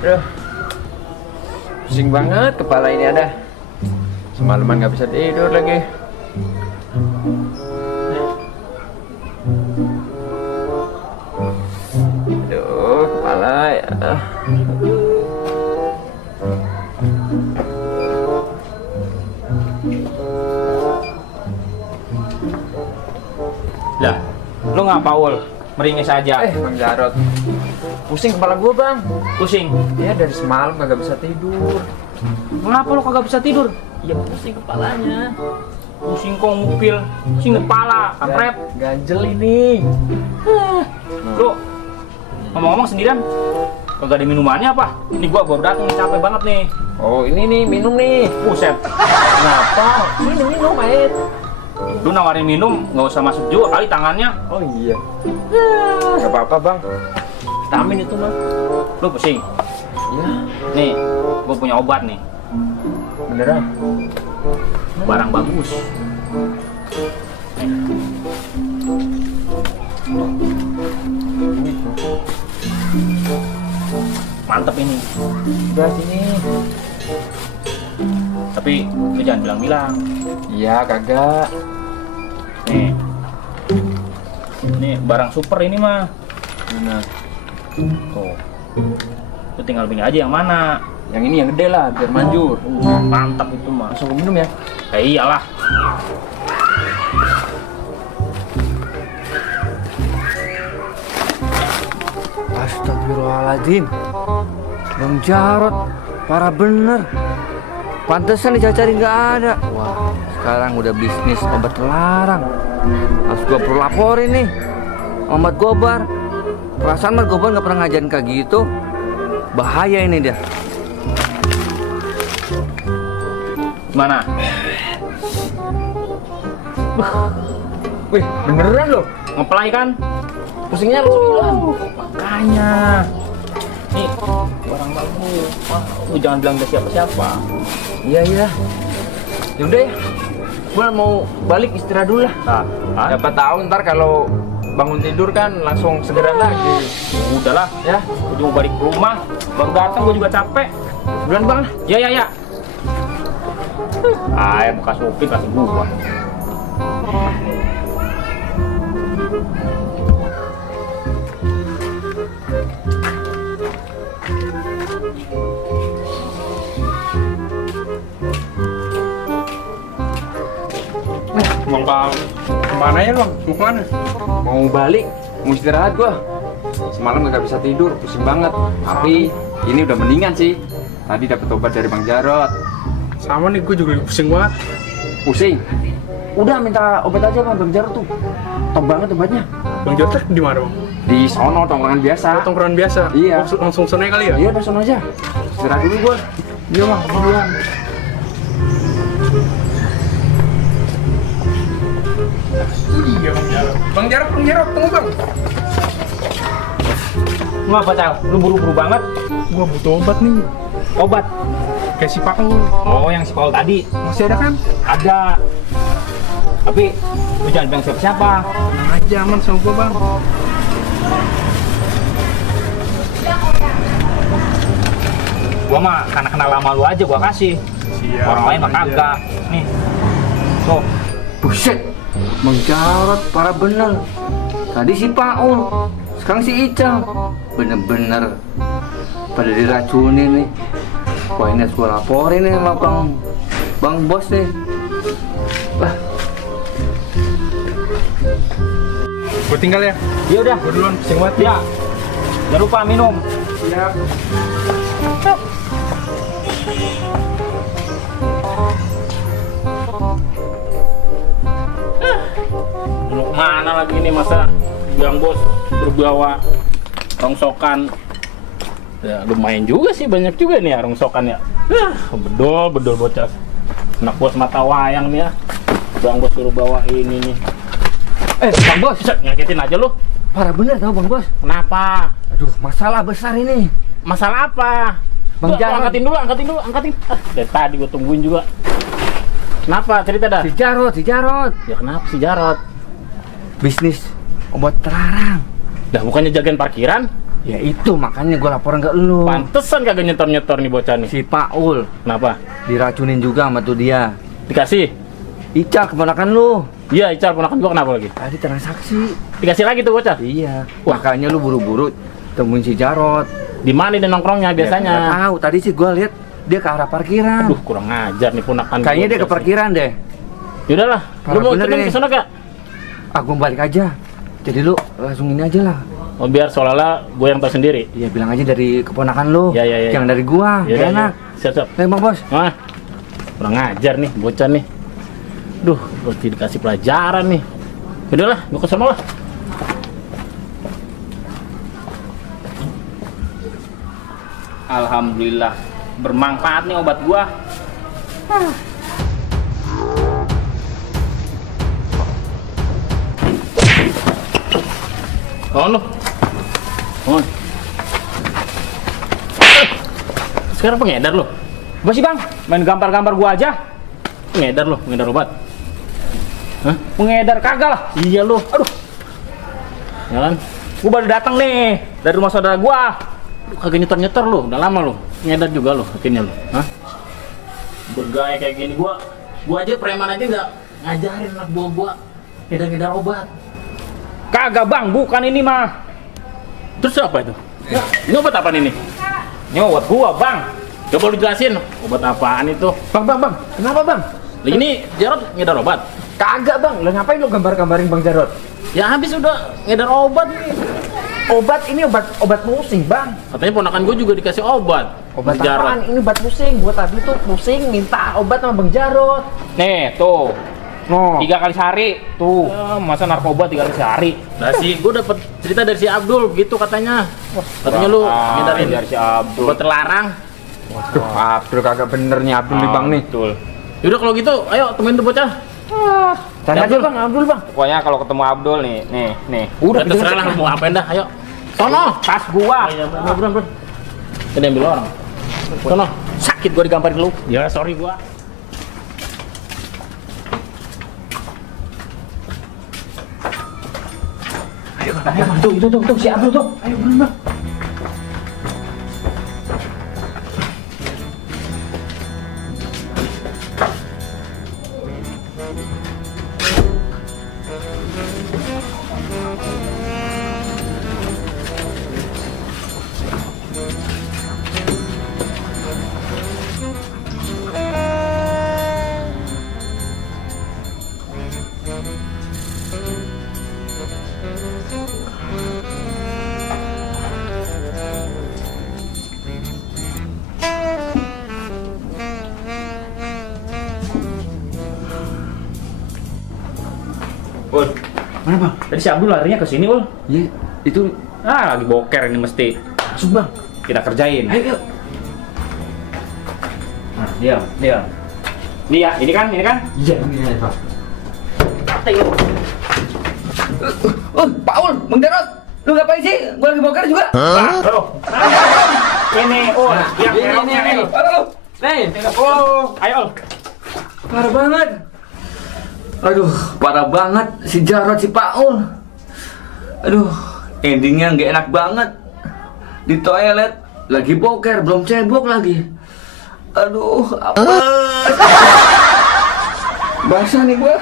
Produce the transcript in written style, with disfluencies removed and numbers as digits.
Aduh, pusing banget kepala ini ada. Semalaman nggak bisa tidur lagi. Aduh, kepala ya. Lah, lu ngapa Ul? Meringis aja. Bang Jarot, pusing kepala gua bang. Pusing. Ya dari semalam kagak bisa tidur. Kenapa lu kagak bisa tidur? Ya pusing kepalanya. Pusing kok ngupil, pusing kepala, kaprep. Ganjel ini. Lu ngomong-ngomong sendirian, kagak ada minumannya apa? Ini gua baru datang nih, capek banget nih. Oh ini nih minum nih. Buset. Kenapa? Minum air. Lu nawarin minum, nggak usah masuk juga kali tangannya. Oh iya. Gak apa-apa bang. Vitamin itu mah. Lu pusing. Ya. Nih, gua punya obat nih. Beneran. Barang bagus. Mantep ini. Udah sini. Tapi lu jangan bilang-bilang. Iya kagak. Nih. Ini barang super ini mah. Bener. Tuh. Lu tinggal pilih aja yang mana. Yang ini yang gede lah biar manjur. Mantap itu mah. Langsung minum ya. Iyalah. Astagfirullahaladzim, Bang Jarot, parah bener. Pantesan dicari nggak ada. Wah, sekarang udah bisnis obat terlarang. Harus gua perlu laporin nih, Obat Gobar. Perasaan Obat Gobar nggak pernah ngajarin kayak gitu. Bahaya ini dia. Mana? Wih, beneran loh. Ngeplay kan? Pusingnya langsung hilang. Makanya. Nih, barang bagus. Wah, lu jangan bilang ke siapa-siapa. Iya iya. Yaudah ya. Gua mau balik istirahat dulu lah. Siapa tahu ntar kalau bangun tidur kan langsung segera lagi. Udahlah, Ya. gua juga balik ke rumah. Baru datang gua juga capek. Bulan bang. Ya. Ayo bekas upik kasih gua. Mau kemana ya bang? Mau kemana? Mau balik. Mau istirahat gua. Semalam nggak bisa tidur, pusing banget. Tapi ini udah mendingan sih. Tadi dapat obat dari Bang Jarot. Sama nih, gue juga pusing banget. Pusing. Udah minta obat aja Bang Jarot tuh. Top banget obatnya. Bang Jarot di mana bang? Di sono tongkrongan biasa. Tongkrongan biasa? Iya. Langsung sana kali ya? Iya udah sono aja. Istirahat dulu gua. Iya bang, duluan. Iya Bang Jarot. Bang Jarot, tunggu bang. Ngapa, Cal? Lu buru-buru banget? Gua butuh obat nih. Obat? Kayak si Paul. Oh, yang si Paul tadi? Masih ada kan? Ada. Tapi, lu jangan bilang siapa-siapa. Tenang aja, aman sama gua bang. Gua mah karena kenal lama lu aja gua kasih. Siap. Orang lain mah kagak. Nih. Tuh. Buset, Bang Jarot, parah bener. Tadi si Paul, sekarang si Ical. Bener-bener pada diracunin nih. Wah ini harus gua laporin nih sama Bang Bos nih. Lah, Gua tinggal ya. Ya udah. Gua duluan, pusing banget. Ya. Jangan lupa minum. Siap. Lu kemana lagi nih masa Bang Bos berbawa rongsokan? Ya lumayan juga sih, banyak juga nih ya rongsokan ya. Bedol bocah. Anak bos mata wayang nih ya. Bang Bos suruh bawa ini nih. Bang Bos, Bisa nyakitin aja lu. parah bener tau Bang Bos. Kenapa? Aduh, masalah besar ini. Masalah apa? Bang Tuh, Jarot. angkatin dulu. Dari tadi gua tungguin juga. Kenapa? Cerita dah. Si Jarot. Ya kenapa si Jarot? Bisnis obat terlarang. Dah bukannya jagain parkiran? Ya itu makanya gue laporan ke lu. Pantesan kagak nyetor-nyetor nih bocah nih. Si Paul Kenapa? diracunin juga sama tuh dia. Dikasih? Ical keponakan lu. Iya, Ical ponakan gua kenapa lagi? Tadi transaksi. Dikasih lagi tuh bocah? Iya. Makanya lu buru-buru temuin si Jarot. Di mana dia nongkrongnya biasanya? Ya, tahu. Tadi sih gue lihat dia ke arah parkiran. Aduh, kurang ngajar nih ponakan. Kayaknya dia ke parkiran deh. Yaudahlah, lu mau ikutin ke sana gak? Ah, gue balik aja. Jadi lu langsung ini aja lah. Oh, biar seolah-olah gue yang tahu sendiri. Iya, bilang aja dari keponakan lu. Ya. Jangan dari gua. Ya, Gak enak. Siap. Bang Bos. Nah, kurang ngajar nih bocah nih. Duh, gue dikasih pelajaran nih. Udahlah, gue kesana lah. Alhamdulillah, bermanfaat nih obat gua. Oh. Sekarang pengedar lo. Apa sih bang? Main gambar-gambar gua aja. Pengedar lo, pengedar obat. Hah? Pengedar kagak lah. Iya lo. Aduh. Ya kan? Gua baru datang nih dari rumah saudara gua. Lu kagak nyetor-nyetor lo, udah lama lo. Pengedar juga lo, akhirnya lo. Hah? Bergaya kayak gini gua aja preman aja nggak ngajarin anak buah gua ngedar-ngedar obat. Kagak bang, bukan ini mah. Terus apa itu? Ini obat apa ini? Ini obat gua bang. Coba lu jelasin, obat apaan itu? Bang. Kenapa bang? Lah ini Jarot ngedar obat? Kagak bang. Lah ngapain lu gambar-gambarin Bang Jarot? Ya habis udah ngedar obat nih. Obat ini obat pusing bang. Katanya ponakan gua juga dikasih obat. Obat Si Jarot. apaan? Ini obat pusing. Gua tadi tuh pusing minta obat sama Bang Jarot. Nih, tuh. No. 3 kali sehari. Tuh. Masa narkoba 3 kali sehari? Nah sih, gua dapet cerita dari si Abdul begitu katanya. Katanya lu ngedarin dari si Abdul. obat terlarang. Waduh, Abdul kagak bener nih Abdul nih bang nih. Betul. Yaudah kalau gitu, ayo temuin tuh bocah. Tanya aja Abdul. bang, Abdul bang. Pokoknya kalau ketemu Abdul nih. Udah terserah lah mau apain dah, ayo. Sono, Tas gua. Iya, bener. Kita ambil orang. Sono, sakit gua digamparin lu. Ya, sorry gua. Ayo tuh si Abdul tuh. Ayo bang. Ul, Mana bang? tadi si Abdul larinya ke sini, Ul. Iya, itu. Lagi boker ini mesti. Masuk bang. Kita kerjain. Ayo. Nah, diam. Ini ya, ini kan? Iya, ini bang. Paul, Bang Jarot, lu ngapain sih? Gua lagi boker juga. Ini, Ul, yang keroknya nih. Ayo, Ul. Parah banget. Aduh, parah banget si Jarot si Paul. Aduh, endingnya nggak enak banget. Di toilet lagi boker, belum cebok lagi. Aduh, apa? Basah nih gua.